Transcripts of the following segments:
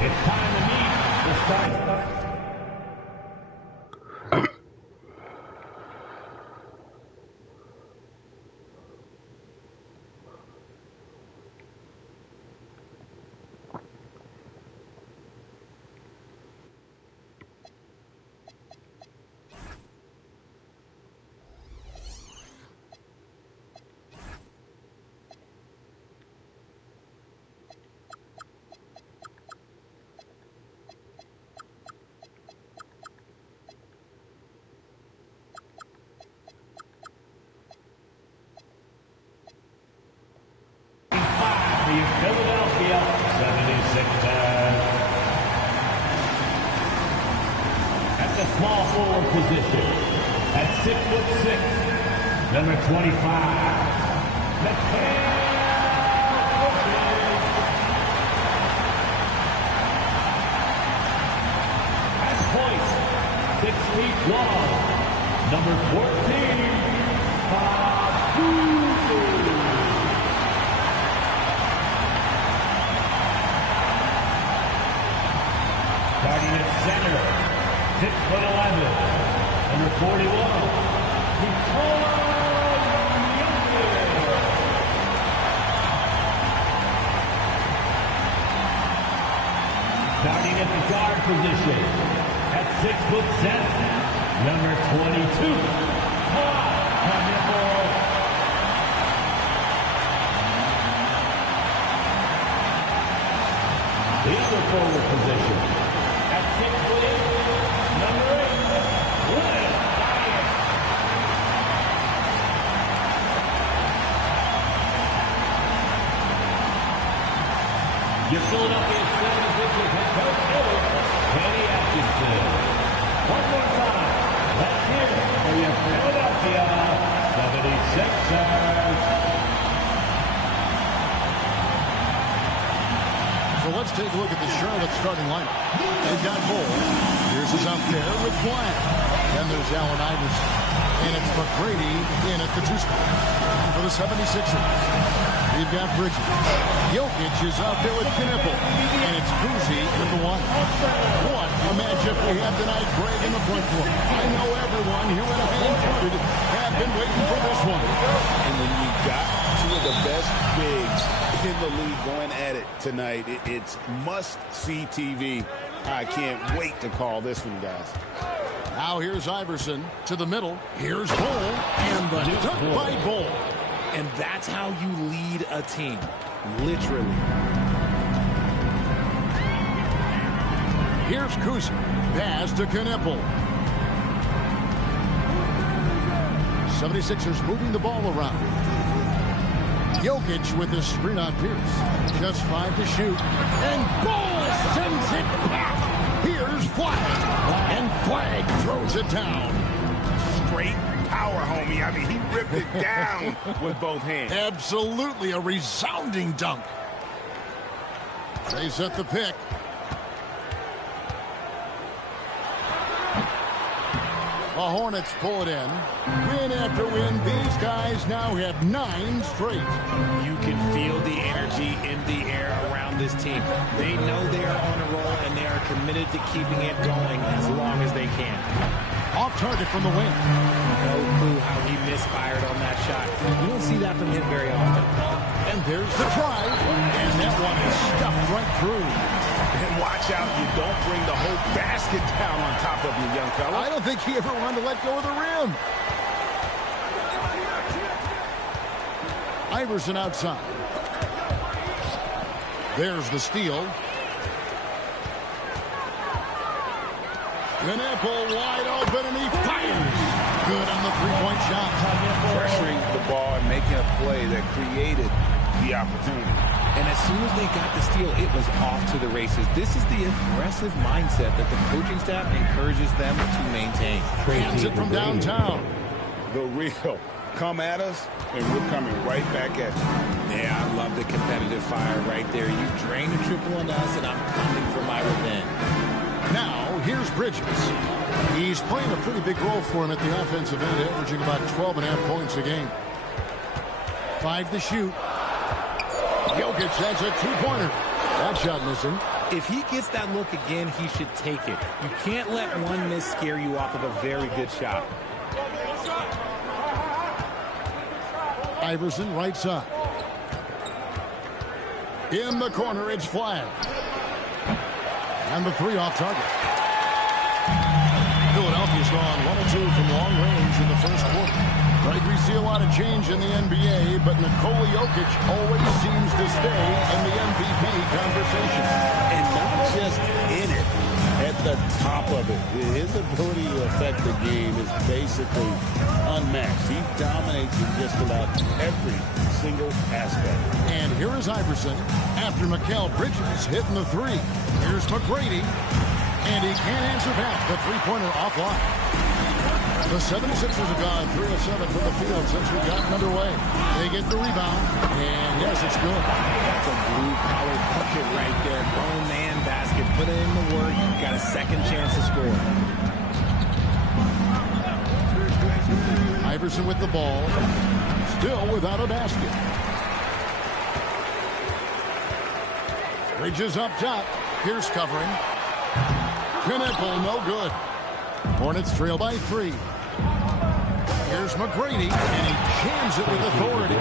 It's time to meet the start. Philadelphia 76ers. At the small forward position, at 6'6", number 25, at point, 6 feet long, number 14, starting at center, 6'11", number 41, starting at the guard position, at 6'7", number 22, the other forward position, at 6'8", number 8, your Philadelphia 76ers head coach is Kenny Atkinson. One more time, let's hear it for your Philadelphia 76ers. So let's take a look at the Charlotte starting lineup. They've got Bull. Here's his out there with Bryant. Then there's Allen Iverson. And it's McGrady in at the 2 spot. For the 76ers, we've got Bridges. Jokic is out there with Knipple. And it's Kuzi with the 1. What a matchup we have tonight, Greg, in the front court. I know everyone here at Included have been waiting for this one. And when you got two of the best bigs in the league going at it tonight, it's must-see TV. I can't wait to call this one, guys. Now here's Iverson to the middle. Here's Bull, and the dunk by Bull. And that's how you lead a team, literally. Here's Kuzi. Pass to Knipple. 76ers moving the ball around. Jokic with the screen on Pierce. Just 5 to shoot. And Bull sends it back. Here's Here's Flag. And Flag throws it down. Straight power, homie. I mean, he ripped it down with both hands. Absolutely a resounding dunk. They set the pick. The Hornets pull it in. Win after win, these guys now have 9 straight. You can feel the energy in the air around this team. They know they are on a roll, and they are committed to keeping it going as long as they can. Off target from the wing. No clue how he misfired on that shot. You don't see that from him very often. And there's the drive. And that one is stuffed right through. And watch out, you don't bring the whole basket down on top of you, young fella. I don't think he ever wanted to let go of the rim. Iverson outside. There's the steal. Knepple wide open, and he fires. Good on the three-point shot. Pressuring the ball and making a play that created the opportunity. And as soon as they got the steal, it was off to the races. This is the aggressive mindset that the coaching staff encourages them to maintain. Hands it from downtown. The real. Come at us, and we're coming right back at you. Yeah, I love the competitive fire right there. You drain a triple on us, and I'm coming for my revenge. Now, here's Bridges. He's playing a pretty big role for him at the offensive end, averaging about 12.5 points a game. 5 to shoot. Jokic has a two-pointer. That shot missing. If he gets that look again, he should take it. You can't let one miss scare you off of a very good shot. Iverson right side. In the corner, it's Flag. And the 3 off target. Philadelphia's gone 1 of 2 from long range in the first quarter. Right, we see a lot of change in the NBA, but Nikola Jokic always seems to stay in the MVP conversation. And not just in it, at the top of it. His ability to affect the game is basically unmatched. He dominates in just about every single aspect. And here is Iverson after Mikal Bridges hitting the 3. Here's McGrady, and he can't answer back. The three-pointer offline. The 76ers have gone 3 of 7 from the field since we got underway. They get the rebound, and yes, it's good. That's a blue-collar bucket right there. Grown man basket. Put in the work. Got a second chance to score. Iverson with the ball. Still without a basket. Bridges up top. Pierce covering. Knepple, no good. Hornets trail by 3. Here's McGrady, and he jams it with authority.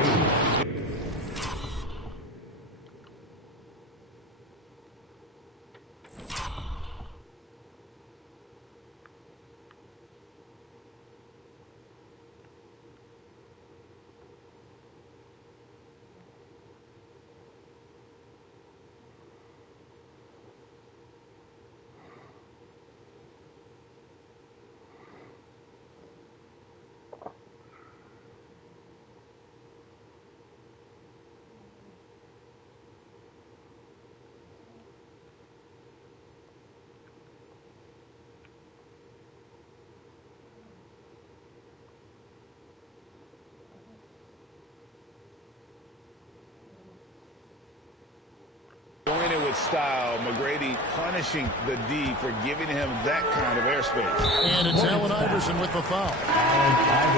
Going in with style, McGrady punishing the D for giving him that kind of airspace. And it's Allen Iverson with the foul.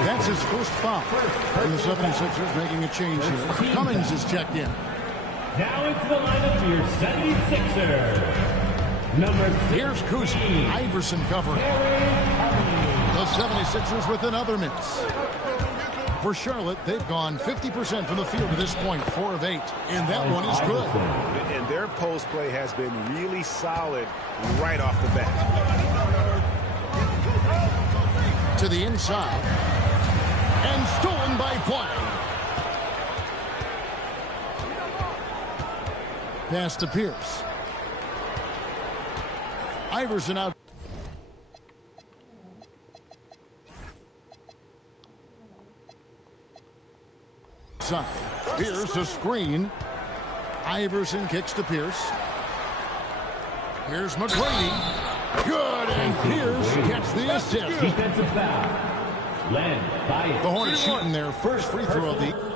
That's his first foul. And the 76ers making a change here. Cummings is checked in. Now into the lineup for your 76er. Number 6. Here's Kuzma. Iverson covering. The 76ers with another miss. For Charlotte, they've gone 50% from the field to this point, 4 of 8. And that one is good. And their post play has been really solid right off the bat. To the inside. And stolen by Flag. Pass to Pierce. Iverson out. Pierce a screen. Iverson kicks to Pierce. Here's McGrady. Good, and Pierce gets the assist. Defensive foul. Len Bias. The Hornets shooting their first free throw of the...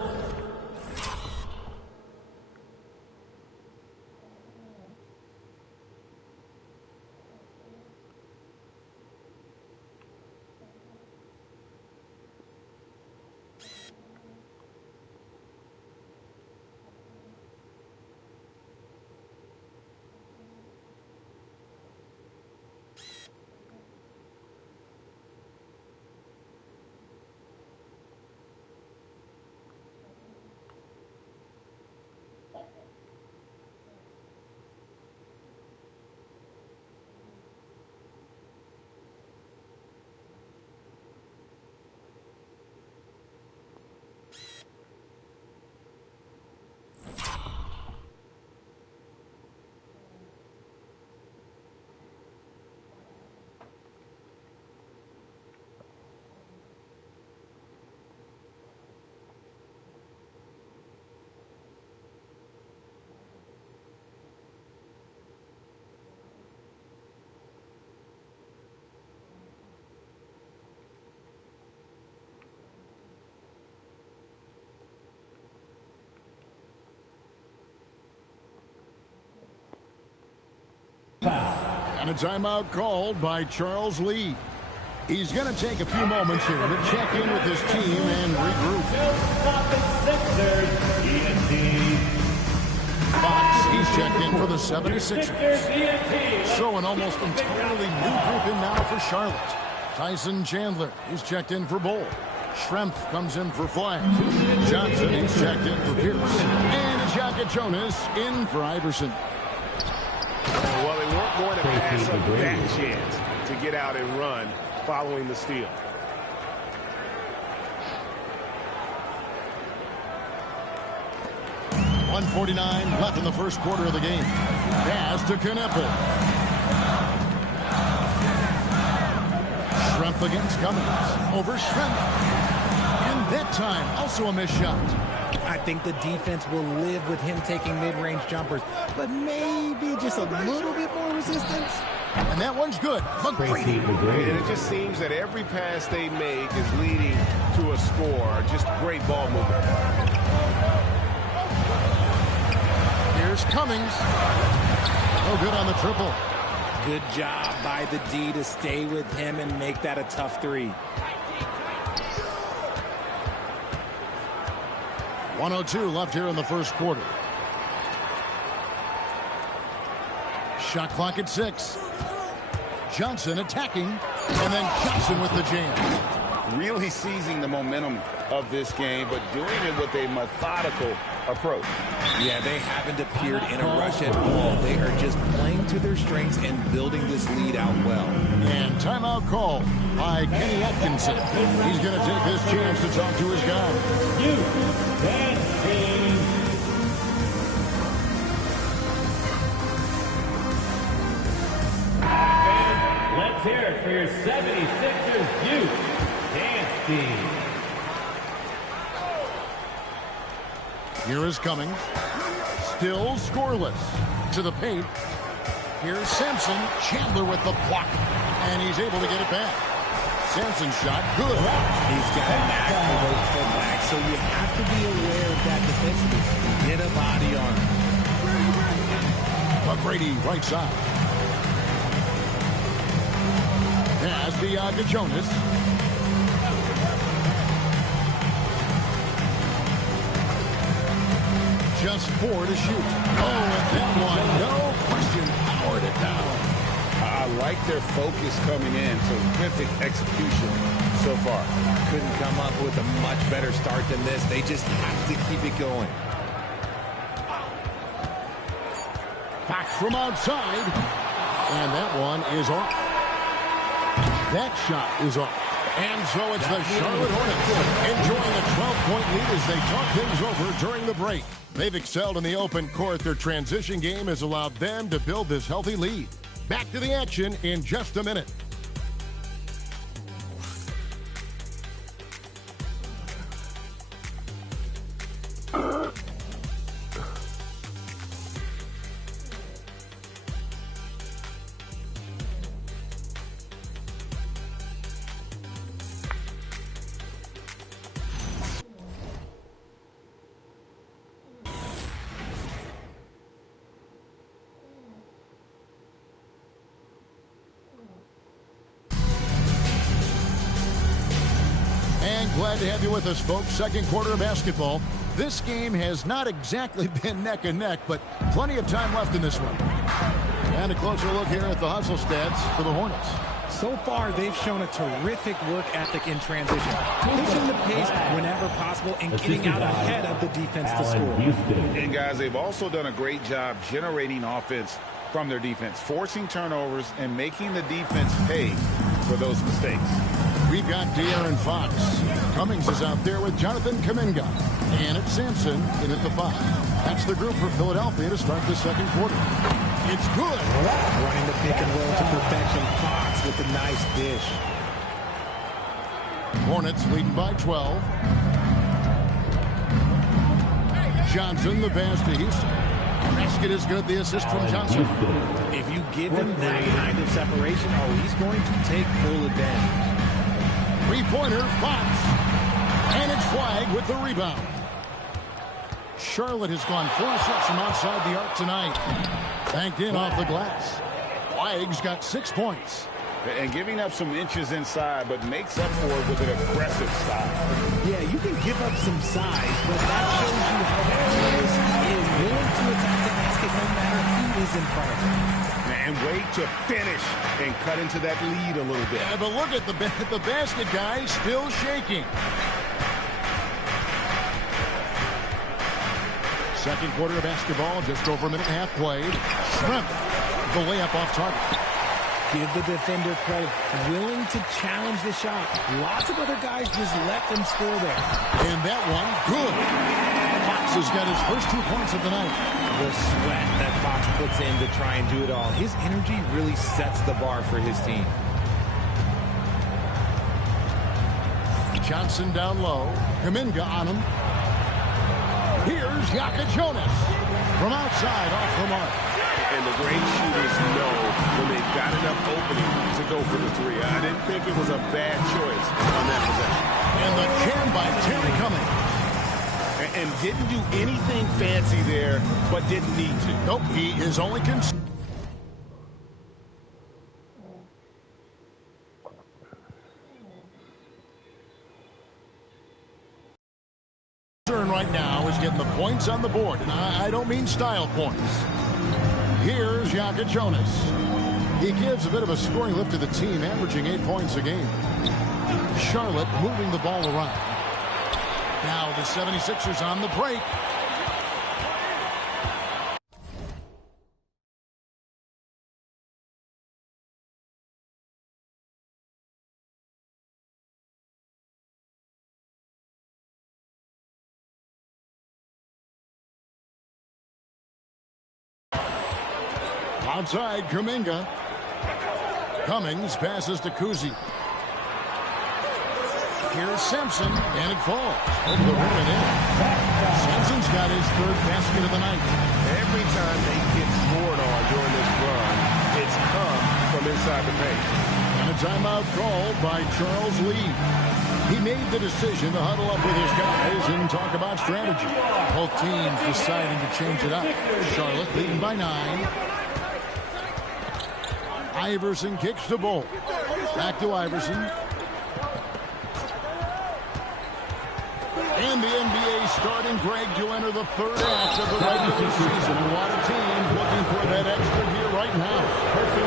And a timeout called by Charles Lee. He's going to take a few moments here to check in with his team and regroup. Fox, he's checked in for the 76ers. So an almost entirely new group in now for Charlotte. Tyson Chandler, he's checked in for Bull. Schrempf comes in for Flag. Johnson, he's checked in for Pierce. And Shaka Jonas in for Iverson. Well, they weren't going to pass up that chance to get out and run following the steal. .149 left in the first quarter of the game. Pass to Kneppel. Schrempf against Cummings. Over Schrempf. And that time, also a missed shot. I think the defense will live with him taking mid-range jumpers, but maybe just a little bit more resistance. And that one's good. McGrady. And it just seems that every pass they make is leading to a score. Just great ball movement. Here's Cummings. Oh, good on the triple. Good job by the D to stay with him and make that a tough three. 1:02 left here in the first quarter. Shot clock at 6. Johnson attacking, and then Johnson with the jam. Really seizing the momentum of this game, but doing it with a methodical approach. Yeah, they haven't appeared in a rush at all. They are just playing to their strengths and building this lead out well. And timeout call by Kenny Atkinson. He's going to take this chance to talk to his guy. Let's hear it for your 76ers youth dance team. Here is Cummings. Still scoreless. To the paint. Here's Sampson. Chandler with the block. And he's able to get it back. Sampson's shot, good. He's got a knack for those putbacks, so you have to be aware of that defensively. Get a body on him. McGrady, right side. Pass to Jonas. Just 4 to shoot. Oh, and that one, no question, powered it down. I like their focus coming in. Terrific execution so far. Couldn't come up with a much better start than this. They just have to keep it going. Back from outside. And that one is off. That shot is off. And so it's the Charlotte Hornets enjoying a 12-point lead as they talk things over during the break. They've excelled in the open court. Their transition game has allowed them to build this healthy lead. Back to the action in just a minute. Glad to have you with us, folks. Second quarter of basketball. This game has not exactly been neck and neck, but plenty of time left in this one. And a closer look here at the hustle stats for the Hornets. So far, they've shown a terrific work ethic in transition, pushing the pace whenever possible and getting out ahead of the defense to score. And guys, they've also done a great job generating offense from their defense, forcing turnovers and making the defense pay for those mistakes. We've got De'Aaron Fox. Cummings is out there with Jonathan Kuminga. And it's Sampson in at the 5. That's the group for Philadelphia to start the second quarter. It's good. Running the pick and roll to perfection. Fox with a nice dish. Hornets leading by 12. Johnson, the pass to Houston. Basket is good. The assist from Johnson. If you give him that kind of separation, he's going to take full advantage. Three-pointer, Fox. And it's Flag with the rebound. Charlotte has gone 4 shots from outside the arc tonight. Banked in off the glass. Flag's got 6 points. And giving up some inches inside, but makes up for it with an aggressive style. Yeah, you can give up some size, but that shows you how fearless he is, willing to attack the basket no matter who is in front of him. And wait to finish and cut into that lead a little bit. Yeah, but look at the basket guy still shaking. Second quarter of basketball, just over a minute and a half played. Shrimp, the layup off target. Give the defender credit, willing to challenge the shot. Lots of other guys just let them score there. And that one, good. Fox has got his first 2 points of the night. The sweat that Fox puts in to try and do it all. His energy really sets the bar for his team. Johnson down low. Kuminga on him. Here's Yaka Jonas from outside off the mark. And the great shooters know when they've got enough opening to go for the 3. I didn't think it was a bad choice on that possession. And the jam by Terry Cummings. And didn't do anything fancy there, but didn't need to. Nope, he is only concerned right now is getting the points on the board, and I don't mean style points. Here's Yaka Jonas. He gives a bit of a scoring lift to the team, averaging 8 points a game. Charlotte moving the ball around. Now the 76ers on the break. Outside, Kuminga. Cummings passes to Kuzi. Here's Simpson, and it falls. Over the rim and in. Simpson's got his 3rd basket of the night. Every time they get scored on during this run, it's come from inside the paint. And a timeout called by Charles Lee. He made the decision to huddle up with his guys and talk about strategy. Both teams deciding to change it up. Charlotte leading by 9. Iverson kicks the ball. Back to Iverson. And the NBA starting, Greg, to enter the 3rd act of the regular season. A lot of teams looking for that extra here right now.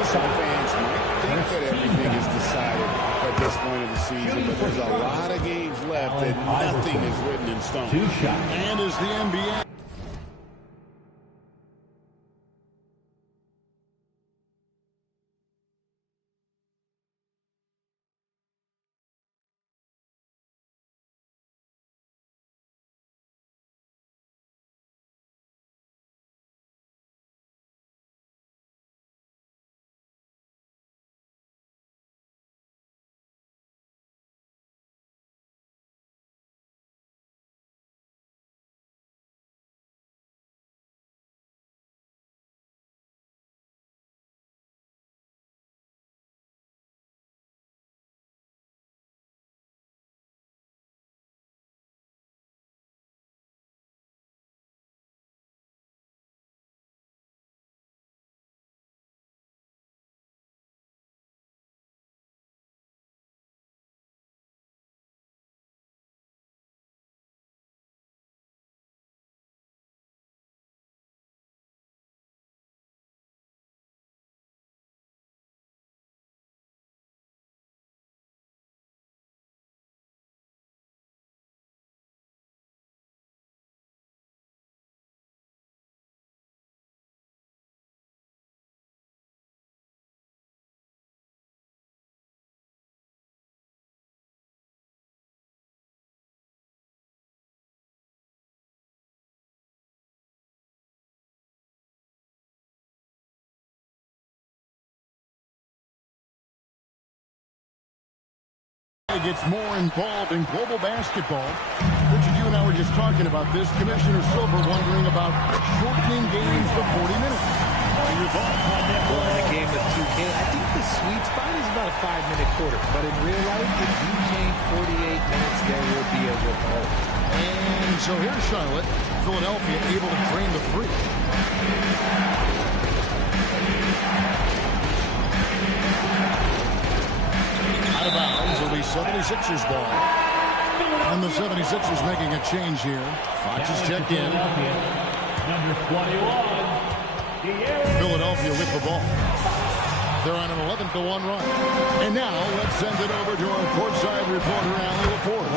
Some fans might think that everything is decided at this point of the season, but there's a lot of games left and nothing is written in stone. And as the NBA play gets more involved in global basketball. Richard, you and I were just talking about this. Commissioner Silver wondering about shortening games to 40 minutes. Your thoughts? Well, in a game of 2K, I think the sweet spot is about a 5-minute quarter. But in real life, if you change 48 minutes, there will be a result. And so here's Charlotte. Philadelphia able to drain the three. Out of bounds will be 76ers ball. And the 76ers making a change here. Fox is checked in. Number 21. Philadelphia with the ball. They're on an 11-1 run. And now let's send it over to our courtside reporter, Allie LaForce.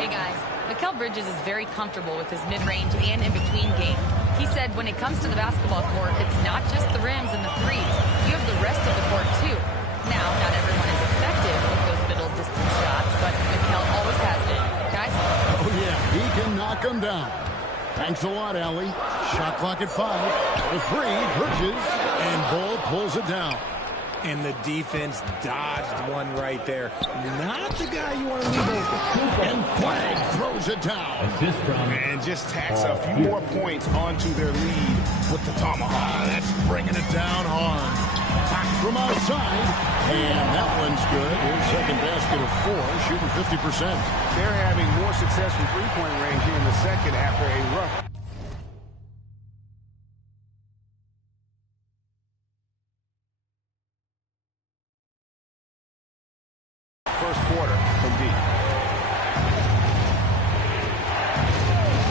Hey guys, Mikal Bridges is very comfortable with his mid-range and in-between game. He said when it comes to the basketball court, it's not just the rims and the threes. You have the rest of the court too. Now, not everyone is effective with those middle distance shots, but Mikal always has been. Guys? Oh yeah, he can knock them down. Thanks a lot, Allie. Shot clock at 5. The three, Bridges, and Bull pulls it down. And the defense dodged one right there. Not the guy you want to leave open. And Flag throws it down. Assist from And just tacks a few more points onto their lead with the tomahawk. That's bringing it down hard. Back from outside. And that one's good. His second basket of 4, shooting 50%. They're having more success from three-point range here in the second after a rough first quarter from deep.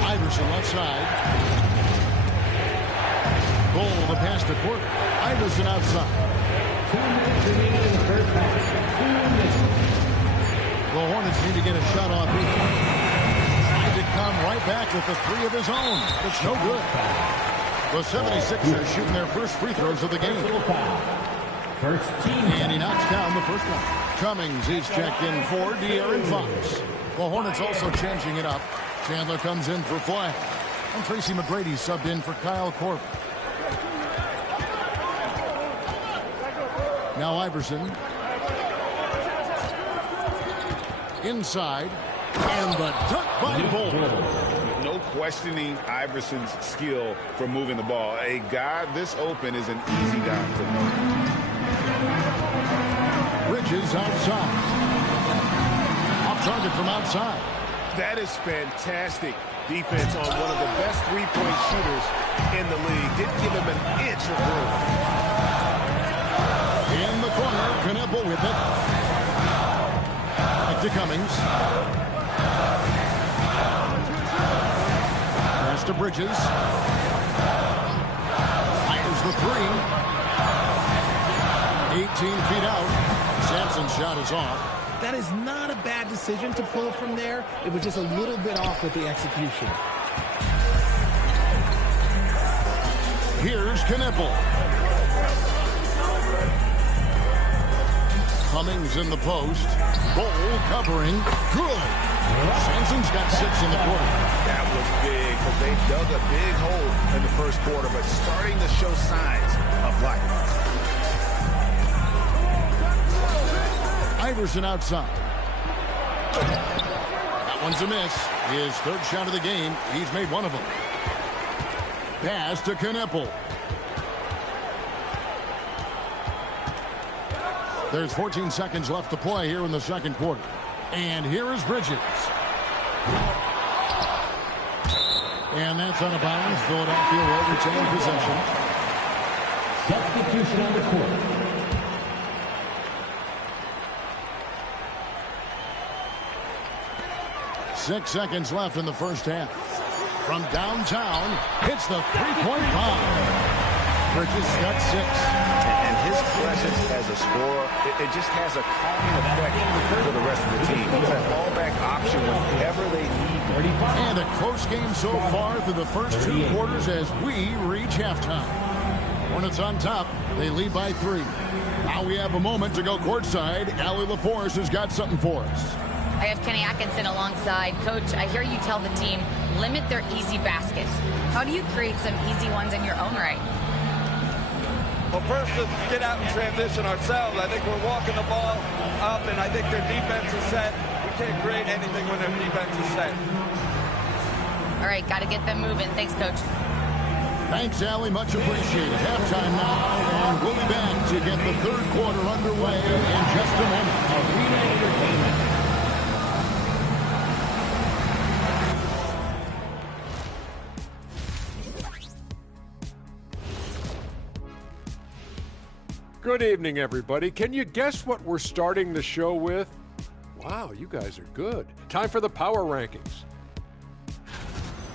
Iverson left side. Bull the pass to Court. Iverson outside. 2 minutes remaining in the first half. 2 minutes. The Hornets need to get a shot off here. Tried to come right back with the 3 of his own. But it's no good. The 76ers shooting their first free throws of the game. First team. And he knocks down the first one. Cummings, he's checked in for De'Aaron Fox. The Hornets also changing it up. Chandler comes in for Flag. And Tracy McGrady subbed in for Kyle Korver. Now Iverson. Inside. And the dunk by Bull. No questioning Iverson's skill for moving the ball. A guy this open is an easy down for him. Bridges outside. Off target from outside. That is fantastic defense on one of the best three-point shooters in the league. Didn't give him an inch of room. In the corner, Knueppel with it. Back to Cummings. Pass to Bridges. Fires the 3. 18 feet out. Sampson's shot is off. That is not a bad decision to pull from there. It was just a little bit off with the execution. Here's Knueppel. Cummings in the post. Bull covering. Good. Sampson's got 6 in the quarter. That was big because they dug a big hole in the first quarter, but starting to show signs of life. Iverson outside. That one's a miss. His third shot of the game. He's made one of them. Pass to Knueppel. There's 14 seconds left to play here in the second quarter. And here is Bridges. And that's out of bounds. Philadelphia will retain possession. Substitution on the court. 6 seconds left in the first half. From downtown, hits the three-point bomb. Bridges got 6. And his presence as a scorer, it just has a calming effect for the rest of the team. He's a fallback option whenever they need him. And a close game so far through the first 2 quarters as we reach halftime. Hornets on top. They lead by 3. Now we have a moment to go courtside. Allie LaForce has got something for us. I have Kenny Atkinson alongside. Coach, I hear you tell the team, limit their easy baskets. How do you create some easy ones in your own right? Well, first, to get out and transition ourselves. I think we're walking the ball up, and I think their defense is set. We can't create anything when their defense is set. All right, got to get them moving. Thanks, Coach. Thanks, Allie. Much appreciated. Halftime now, and we'll be back to get the third quarter underway in just a moment. Arena Entertainment. Good evening, everybody. Can you guess what we're starting the show with? Wow, you guys are good. Time for the power rankings.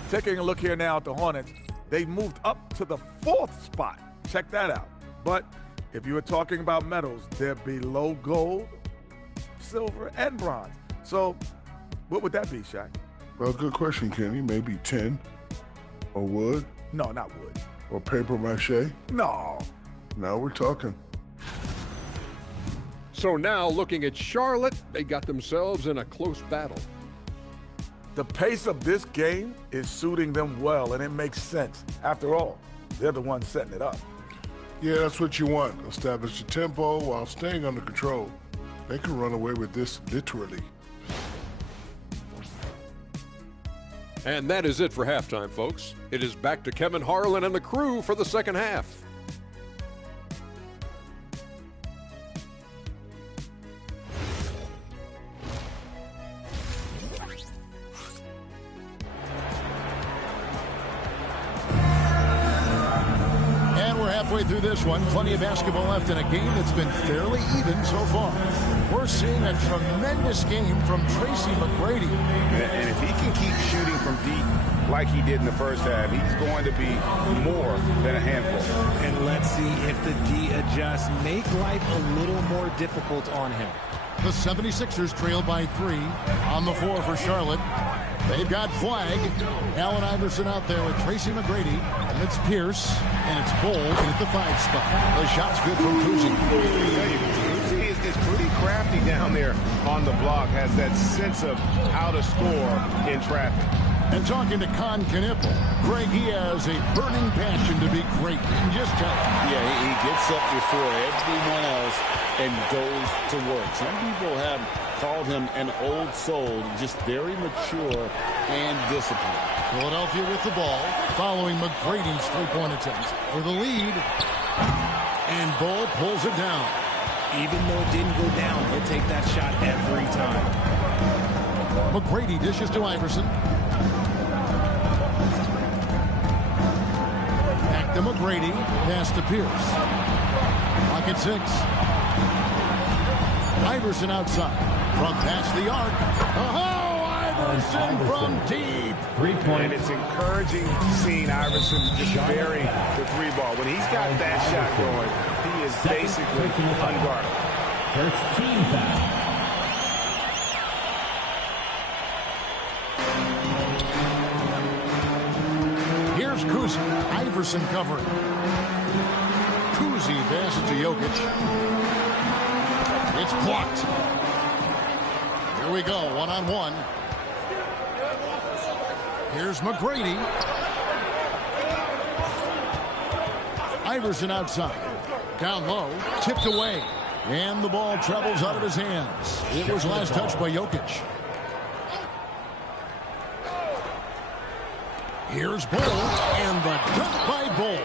Taking a look here now at the Hornets, they've moved up to the 4th spot. Check that out. But if you were talking about medals, they're below gold, silver, and bronze. So what would that be, Shaq? Well, good question, Kenny. Maybe 10 or wood? No, not wood. Or paper mache? No. Now we're talking. So now, looking at Charlotte, they got themselves in a close battle. The pace of this game is suiting them well, and it makes sense. After all, they're the ones setting it up. Yeah, that's what you want. Establish the tempo while staying under control. They can run away with this literally. And that is it for halftime, folks. It is back to Kevin Harlan and the crew for the second half. Halfway through this one, plenty of basketball left in a game that's been fairly even so far. We're seeing a tremendous game from Tracy McGrady. And if he can keep shooting from deep like he did in the first half, he's going to be more than a handful. And let's see if the D adjusts, make life a little more difficult on him. The 76ers trail by 3 on the floor for Charlotte. They've got Flag. Allen Iverson out there with Tracy McGrady. And it's Pierce. And it's Bull at the 5 spot. The shot's good from Cousy. Cousy is just pretty crafty down there on the block. Has that sense of how to score in traffic. And talking to Con Knipple, Greg, he has a burning passion to be great. Just tell him. Yeah, he gets up before everyone else and goes to work. Some people have called him an old soul, just very mature and disciplined. Philadelphia with the ball, following McGrady's three-point attempt for the lead. And Bull pulls it down. Even though it didn't go down, he'll take that shot every time. McGrady dishes to Iverson. Back to McGrady. Pass to Pierce. Clock at 6. Iverson outside. From past the arc. Oh, Iverson from deep. 3-point. And it's encouraging seeing Iverson just bury the 3 ball. When he's got that shot going, he is basically unguardable. First team foul. Here's Cousy. Iverson covering. Cousy passes to Jokic. It's blocked. Here we go, one-on-one. Here's McGrady. Iverson outside. Down low, tipped away. And the ball travels out of his hands. It was last touched by Jokic. Here's Bull, and the dunk by Bull.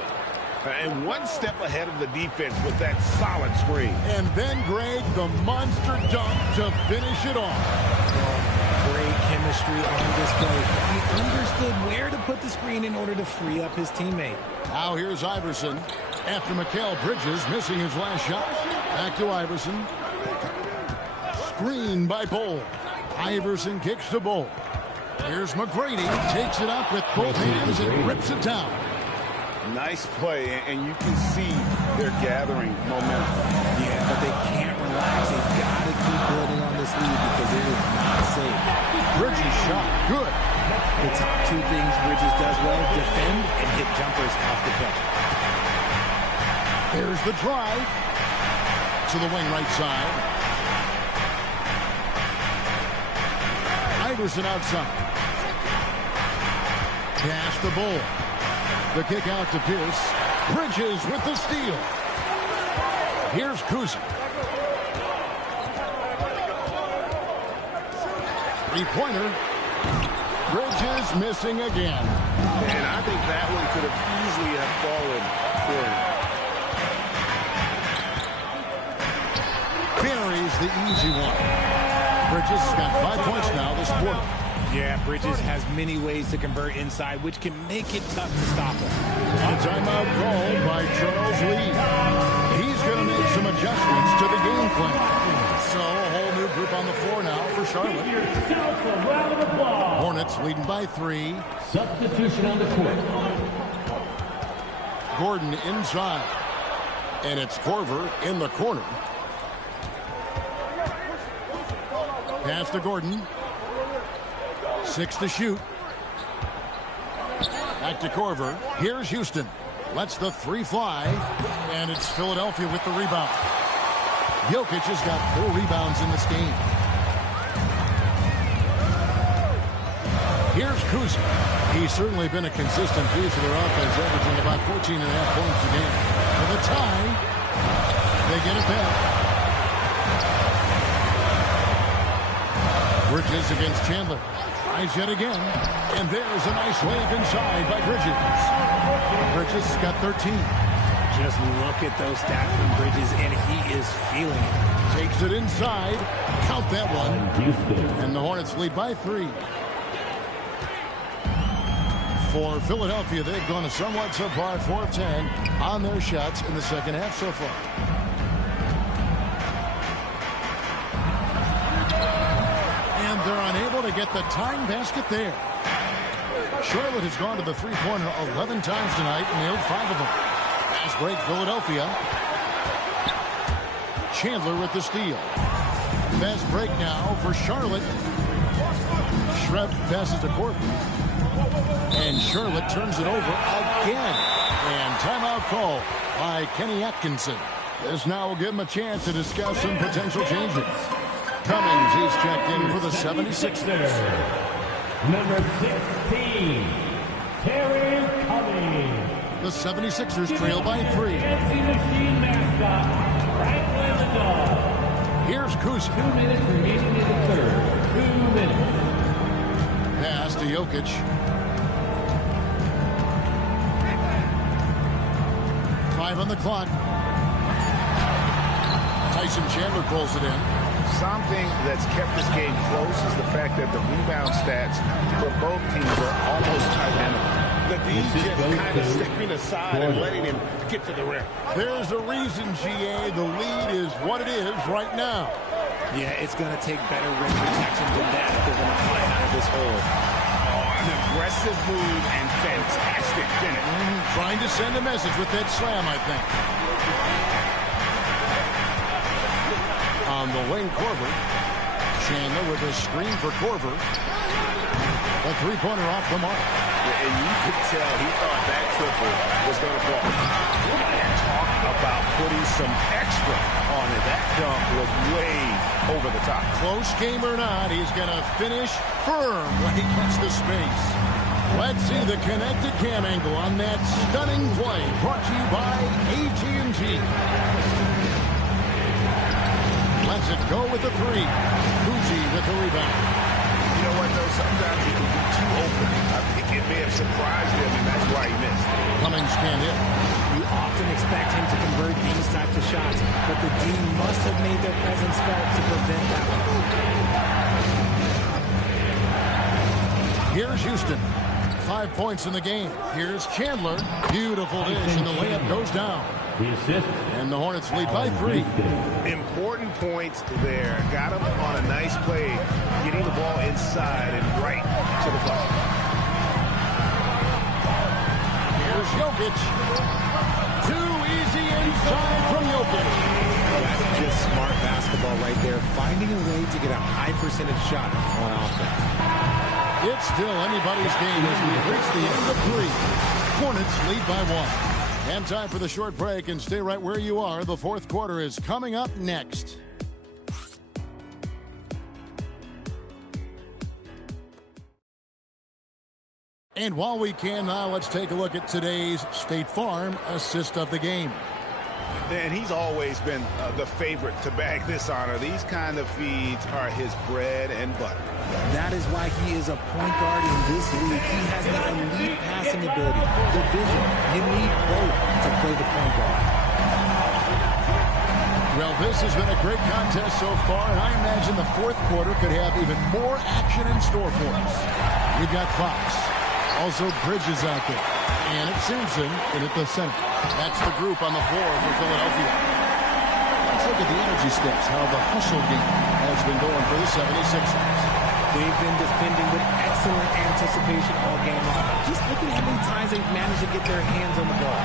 And one step ahead of the defense with that solid screen. And then, Greg, the monster dunk to finish it off. Great chemistry on display. He understood where to put the screen in order to free up his teammate. Now here's Iverson. After Mikal Bridges missing his last shot. Back to Iverson. Screen by Bull. Iverson kicks to Bull. Here's McGrady. Takes it up with both hands and rips it down. Nice play, and you can see they're gathering momentum. Yeah, but they can't relax. They've got to keep building on this lead because it is not safe. Bridges shot. Good. The top 2 things Bridges does well, defend and hit jumpers off the catch. There's the drive. To the wing right side. Iverson outside. Pass the Bull. The kick out to Pierce. Bridges with the steal. Here's Kuzi. Three-pointer. Bridges missing again. And I think that one could have easily have fallen for him. Buries the easy one. Bridges has got 5 points now this quarter. Yeah, Bridges has many ways to convert inside, which can make it tough to stop him. A timeout called by Charles Lee. He's going to make some adjustments to the game plan. So a whole new group on the floor now for Charlotte. Yourself a round of applause. Hornets leading by 3. Substitution on the court. Gordon inside. And it's Corver in the corner. Pass to Gordon. 6 to shoot. Back to Corver. Here's Houston. Lets the 3 fly. And it's Philadelphia with the rebound. Jokic has got 4 rebounds in this game. Here's Kuzi. He's certainly been a consistent piece of their offense, averaging about 14.5 points a game. For the tie, they get it back. Bridges against Chandler. Tries yet again. And there's a nice layup inside by Bridges. Bridges has got 13. Just look at those stats from Bridges, and he is feeling it. Takes it inside. Count that one. And the Hornets lead by 3. For Philadelphia, they've gone a somewhat subpar 4 of 10 on their shots in the second half so far. And they're unable to get the tying basket there. Charlotte has gone to the three-pointer 11 times tonight and nailed 5 of them. Fast break, Philadelphia. Chandler with the steal. Fast break now for Charlotte. Shreve passes to Corbin. And Charlotte turns it over again. And timeout call by Kenny Atkinson. This now will give him a chance to discuss some potential changes. Cummings, he's checked in for the 76ers. Number 16, Terry Cummings. The 76ers trail by 3. Fancy machine mascot, Franklin the Dog. Here's Kuzi. 2 minutes remaining in the third. 2 minutes. Pass to Jokic. Five on the clock. Tyson Chandler pulls it in. Something that's kept this game close is the fact that the rebound stats for both teams are almost identical. The D's just kind of stepping aside and letting him get to the rim. There's a reason, GA. The lead is what it is right now. Yeah, it's going to take better rim protection than that if they're going to climb out of this hole. An aggressive move and fantastic finish. Trying to send a message with that slam, I think. On the wing, Corver. Chandler with a screen for Corver. A three-pointer off the mark. Yeah, and you could tell he thought that triple was going to fall. And talk about putting some extra on it. That dunk was way over the top. Close game or not, he's going to finish firm when he gets the space. Let's see the connected cam angle on that stunning play. Brought to you by AT&T. Lets it go with the 3. Kuzi with the rebound. You know what, though? Sometimes he can be too open. I think it may have surprised him, and that's why he missed. Cummings can't hit. You often expect him to convert these types of shots, but the D must have made their presence felt to prevent that one. Here's Houston. 5 points in the game. Here's Chandler. Beautiful dish, and the layup goes down. The assist. And the Hornets lead by 3. Important points there. Got him on a nice play, getting the ball inside and right to the bucket. Here's Jokic. Too easy inside from Jokic. That's just smart basketball right there, finding a way to get a high percentage shot on offense. It's still anybody's game as we reach the end of 3. Hornets lead by 1. And time for the short break, and stay right where you are. The fourth quarter is coming up next. And while we can now, let's take a look at today's State Farm assist of the game. And he's always been the favorite to bag this honor. These kind of feeds are his bread and butter. That is why he is a point guard in this league. He has the elite passing ability, the vision. You need both to play the point guard. Well, this has been a great contest so far, and I imagine the fourth quarter could have even more action in store for us. We've got Fox, also Bridges out there, and it's Simpson in at the center. That's the group on the floor for Philadelphia. Let's look at the energy stats, how the hustle game has been going for the 76ers. They've been defending with excellent anticipation all game long. Just look at how many times they've managed to get their hands on the ball.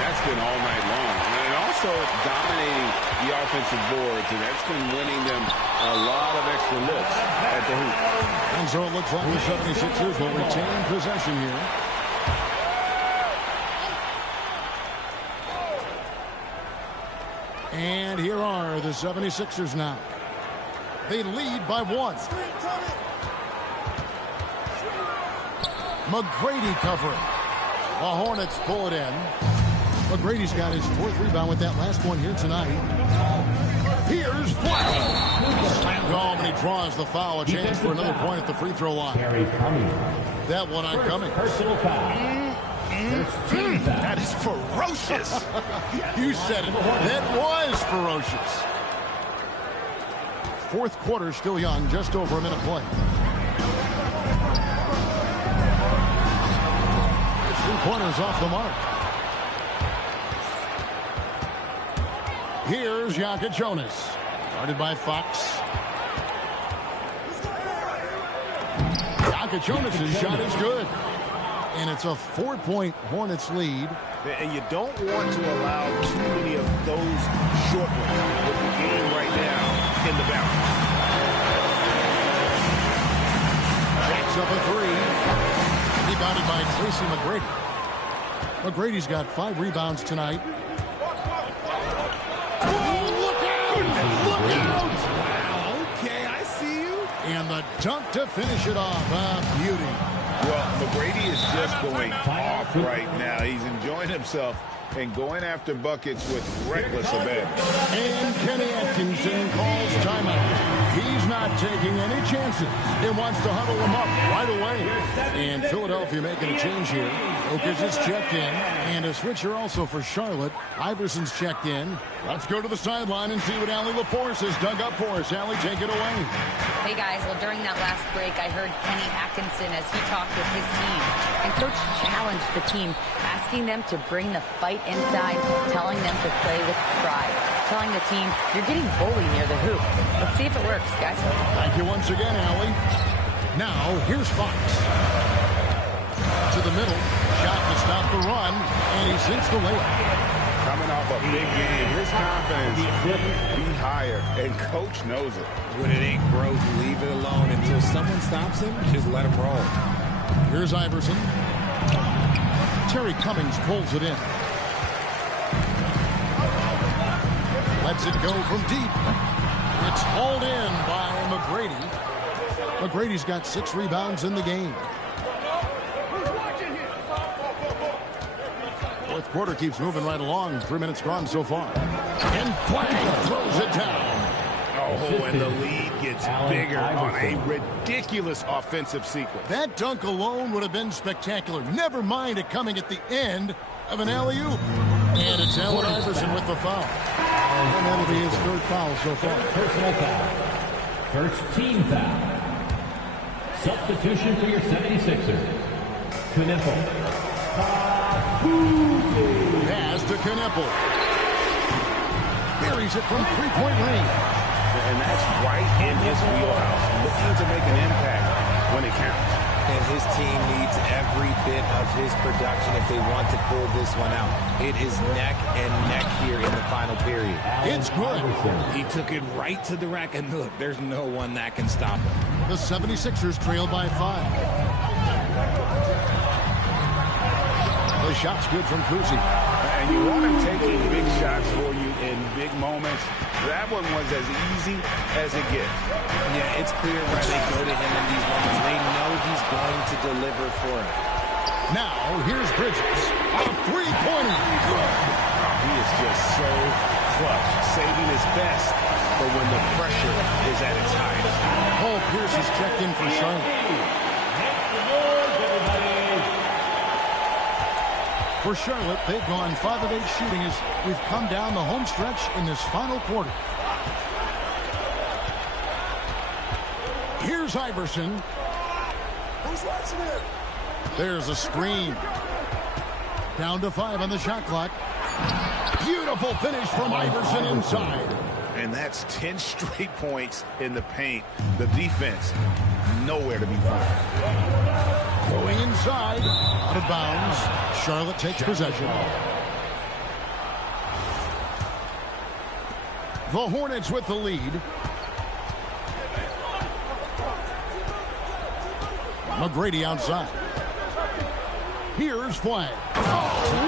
That's been all night long. And also dominating the offensive boards, and that's been winning them a lot of extra looks at the hoop. And so it looks like the 76ers will retain possession here. And here are the 76ers now. They lead by 1. McGrady covering. The Hornets pull it in. McGrady's got his 4th rebound with that last one here tonight. Here's Flash. Slam home, and he draws the foul. A chance for another point at the free throw line. That one on Cummings. Personal foul. That is ferocious. You said it. That was ferocious. Fourth quarter still young, just over a minute play. Three-pointers off the mark. Here's Yaka Jonas. Guarded by Fox. Yaka Jonas' shot is good. And it's a 4-point Hornets lead. And you don't want to allow too many of those short ones with the game right now in the balance. Jacks up a 3. Rebounded by Tracy McGrady. McGrady's got 5 rebounds tonight. Oh, look out! Look out! Wow, okay, I see you. And the dunk to finish it off. A beauty. Well, McGrady is just going off right now. He's enjoying himself and going after buckets with reckless abandon. And Kenny Atkinson calls timeout. He's not taking any chances. He wants to huddle them up right away. And Philadelphia making a change here. Jokic is checked in. And a switcher also for Charlotte. Iverson's checked in. Let's go to the sideline and see what Allie LaForce has dug up for us. Allie, take it away. Hey, guys. Well, during that last break, I heard Kenny Atkinson as he talked with his team. And Coach challenged the team, asking them to bring the fight inside, telling them to play with pride, telling the team, you're getting bullied near the hoop. Let's see if it works, guys. Thank you once again, Allie. Now, here's Fox. To the middle. Shot to stop the run. And he sinks the layup. Coming off a big game, his confidence couldn't be higher, and Coach knows it. When it ain't broke, leave it alone until someone stops him. Just let him roll. Here's Iverson. Terry Cummings pulls it in. Lets it go from deep. It's hauled in by McGrady. McGrady's got 6 rebounds in the game. Fourth quarter keeps moving right along. 3 minutes gone so far. And Flag throws it down. Oh, and the lead gets bigger on a ridiculous offensive sequence. That dunk alone would have been spectacular. Never mind it coming at the end of an alley-oop. And it's Allen Iverson with the foul. And that'll be his 3rd foul so far. Personal foul. First team foul. Substitution for your 76ers. Knueppel. Pass to Knueppel. Buries it from 3-point range. And that's right in his wheelhouse. Looking to make an impact when it counts. And his team needs every bit of his production if they want to pull this one out. It is neck and neck here in the final period. It's good. He took it right to the rack, and look, there's no one that can stop him. The 76ers trail by 5. The shot's good from Kuzi. And you want him taking big shots for you in big moments. That one was as easy as it gets. Yeah, it's clear why they go to him in these moments. They know he's going to deliver for him. Now, here's Bridges. A 3-pointer. Good. he is just so clutch, saving his best for when the pressure is at its highest. Paul Pierce is checked in for Charlotte. For Charlotte, they've gone 5 of 8 shooting as we've come down the home stretch in this final quarter. Here's Iverson. Who's watching it? There's a screen. Down to 5 on the shot clock. Beautiful finish from Iverson inside. And that's 10 straight points in the paint. The defense, nowhere to be found. Going inside, out of bounds. Charlotte takes possession. The Hornets with the lead. McGrady outside. Here's Flag. Oh,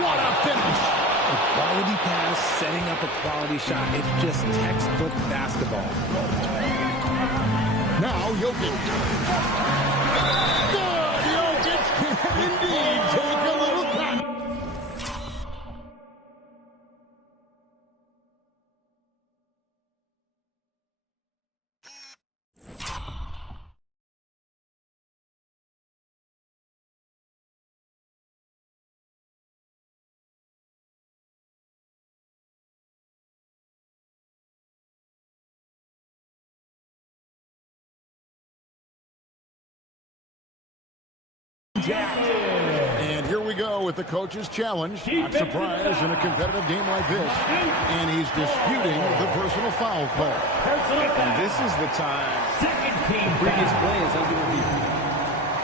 what a finish! A quality pass, setting up a quality shot. It's just textbook basketball. Now Jokic. Good! Jokic can indeed take a little time. And here we go with the coach's challenge. Not surprised in a competitive game like this. And he's disputing the personal foul call. And this is the time. Second team Previous play is under review.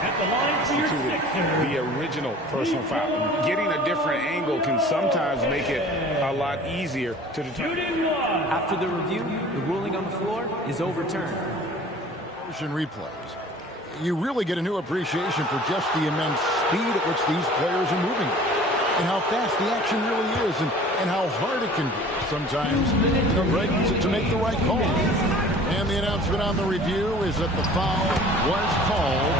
at the line for your sixer. The original personal foul. Getting a different angle can sometimes make it a lot easier to determine. After the review, the ruling on the floor is overturned. Motion replays. You really get a new appreciation for just the immense speed at which these players are moving and how fast the action really is and how hard it can be sometimes to make the right call. And the announcement on the review is that the foul was called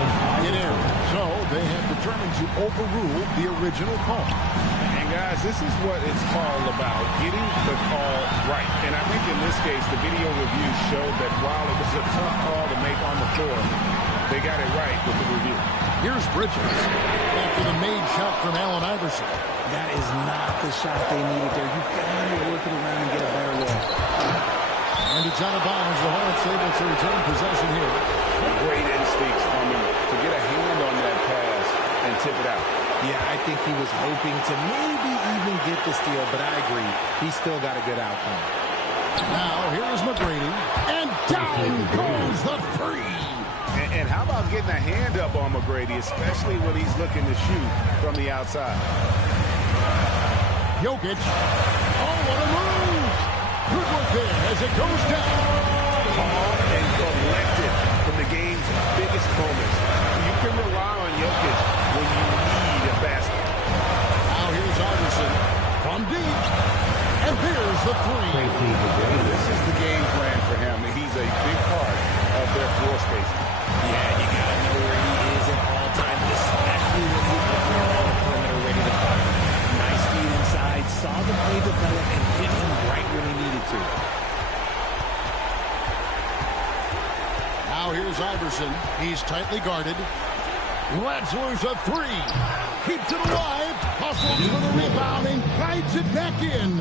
in error. So they have determined to overrule the original call. And guys, this is what it's all about, getting the call right. And I think in this case, the video review showed that while it was a tough call to make on the floor, they got it right with the review. Here's Bridges after the made shot from Allen Iverson. That is not the shot they needed there. You got to work it around and get a better look. And it's out of bounds. The Hornets able to retain possession here. Great instincts from him to get a hand on that pass and tip it out. Yeah, I think he was hoping to maybe even get the steal, but I agree. He still got a good outcome. Now, here's McGrady. And down goes the three. And how about getting a hand up on McGrady, especially when he's looking to shoot from the outside? Jokic. Oh, what a move. Good work there as it goes down. Calm and collected in the game's biggest moments. You can rely on Jokic when you need a basket. Now here's Iverson from deep. And here's the three. This is the game plan for him. He's a big part of their floor spacing. Yeah, you got to know where he is at all times, especially when he's running around the perimeter ready to fire. Nice feed inside, saw the play develop, and hit him right when he needed to. Now here's Iverson. He's tightly guarded. Lets loose a three. Keeps it alive. Hustles for the rebound and guides it back in.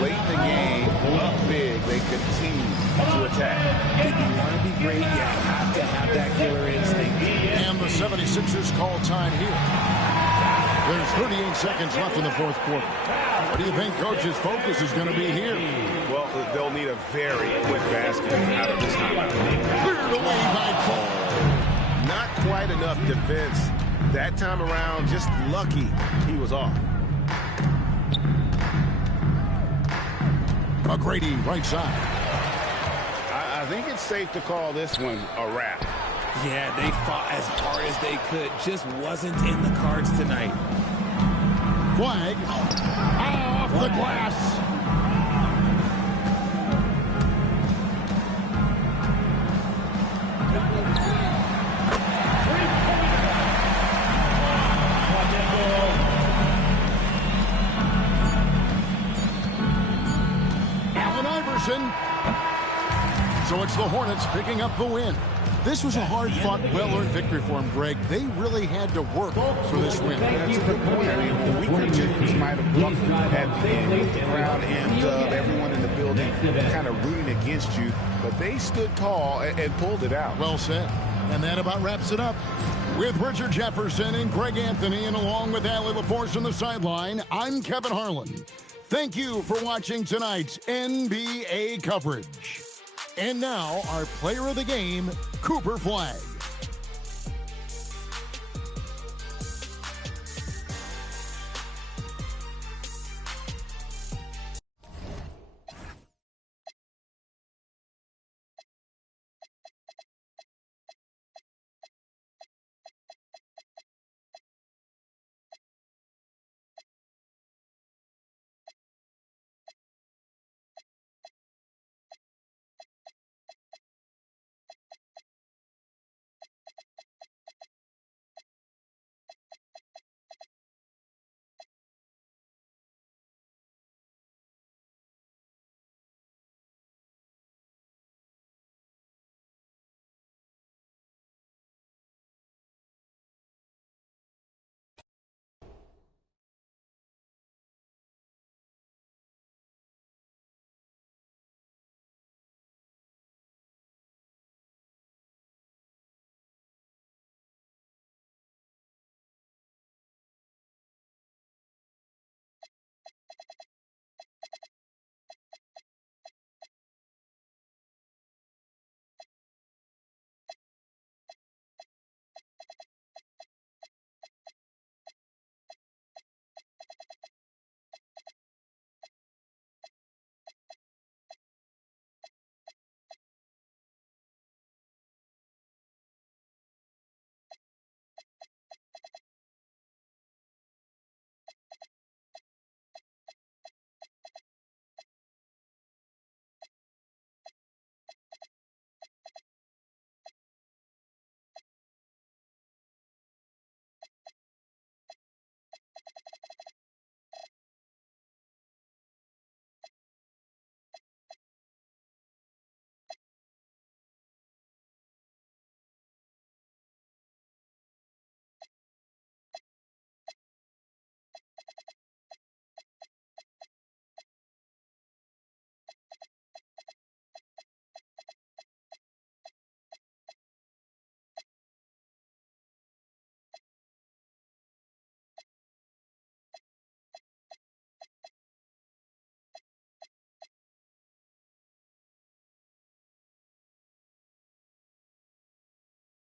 Late in the game, up big, they continue to attack. If you want to be great, you have to have that killer instinct. And the 76ers call time here. There's 38 seconds left in the fourth quarter. What do you think Coach's focus is going to be here? Well, they'll need a very quick basket out of this timeout. Cleared away by Paul. Not quite enough defense. That time around, just lucky he was off. McGrady, right side. I think it's safe to call this one a wrap. Yeah, they fought as hard as they could. Just wasn't in the cards tonight. Flag. Off the glass. Jefferson. So it's the Hornets picking up the win. This was a hard-fought, well-earned victory for them, Greg. They really had to work for this win. That's a good point. I mean, a week or two, you might have looked at the crowd and everyone in the building kind of rooting against you, but they stood tall and pulled it out. Well said. And that about wraps it up. With Richard Jefferson and Greg Anthony, and along with Allie LaForce on the sideline, I'm Kevin Harlan. Thank you for watching tonight's NBA coverage. And now, our player of the game, Cooper Flagg.